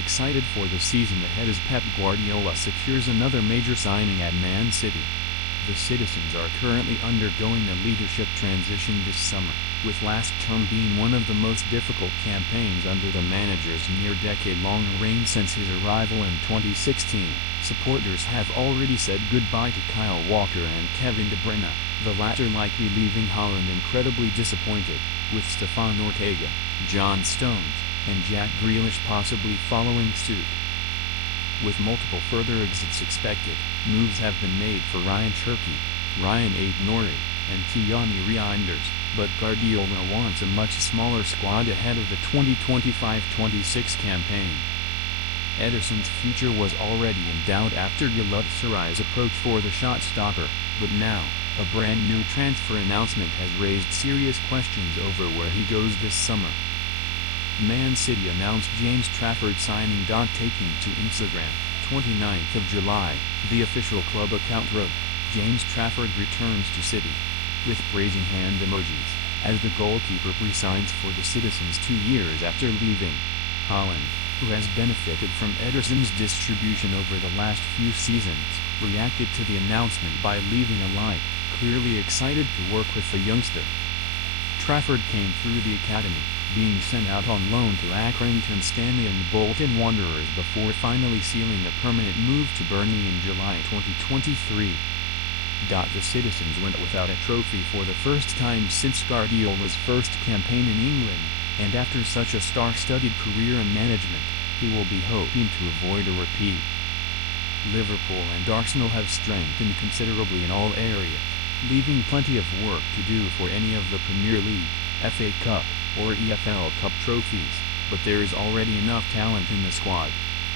excited for the season ahead as Pep Guardiola secures another major signing at Man City. The citizens are currently undergoing a leadership transition this summer, with last term being one of the most difficult campaigns under the manager's near-decade-long reign since his arrival in 2016. Supporters have already said goodbye to Kyle Walker and Kevin De Bruyne, the latter likely leaving Haaland incredibly disappointed, with Stefan Ortega, John Stones, and Jack Grealish possibly following suit. With multiple further exits expected, moves have been made for Ryan Cherki, Ryan Aït-Nouri, and Thierry Reinders, but Guardiola wants a much smaller squad ahead of the 2025-26 campaign. Ederson's future was already in doubt after Galatasaray's approach for the shot-stopper, but now, a brand new transfer announcement has raised serious questions over where he goes this summer. Man City announced James Trafford signing. Taking to Instagram, 29th of July, the official club account wrote, James Trafford returns to City, with praising hand emojis, as the goalkeeper resigns for the citizens 2 years after leaving. Haaland, who has benefited from Ederson's distribution over the last few seasons, reacted to the announcement by leaving a like, clearly excited to work with the youngster. Trafford came through the academy, being sent out on loan to Accrington Stanley and Bolton Wanderers before finally sealing a permanent move to Burnley in July 2023. The citizens went without a trophy for the first time since Guardiola's first campaign in England, and after such a star-studded career in management, he will be hoping to avoid a repeat. Liverpool and Arsenal have strengthened considerably in all areas, leaving plenty of work to do for any of the Premier League, FA Cup, or EFL Cup trophies, but there is already enough talent in the squad.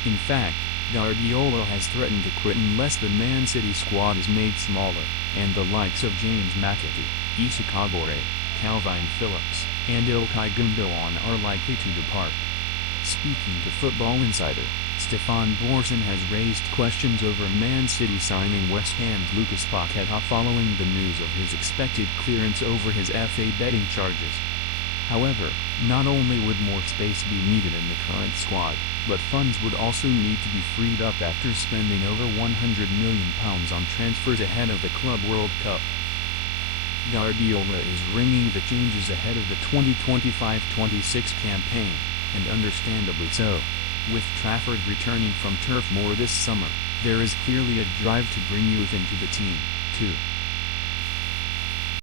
In fact, Guardiola has threatened to quit unless the Man City squad is made smaller, and the likes of James McAtee, Issa Kabore, Calvin Phillips, and Ilkay Gundogan are likely to depart. Speaking to Football Insider, Stefan Ortega has raised questions over Man City signing West Ham's Lucas Paquetá following the news of his expected clearance over his FA betting charges. However, not only would more space be needed in the current squad, but funds would also need to be freed up after spending over £100 million on transfers ahead of the Club World Cup. Guardiola is ringing the changes ahead of the 2025-26 campaign, and understandably so. With Trafford returning from Turf Moor this summer, there is clearly a drive to bring youth into the team, too.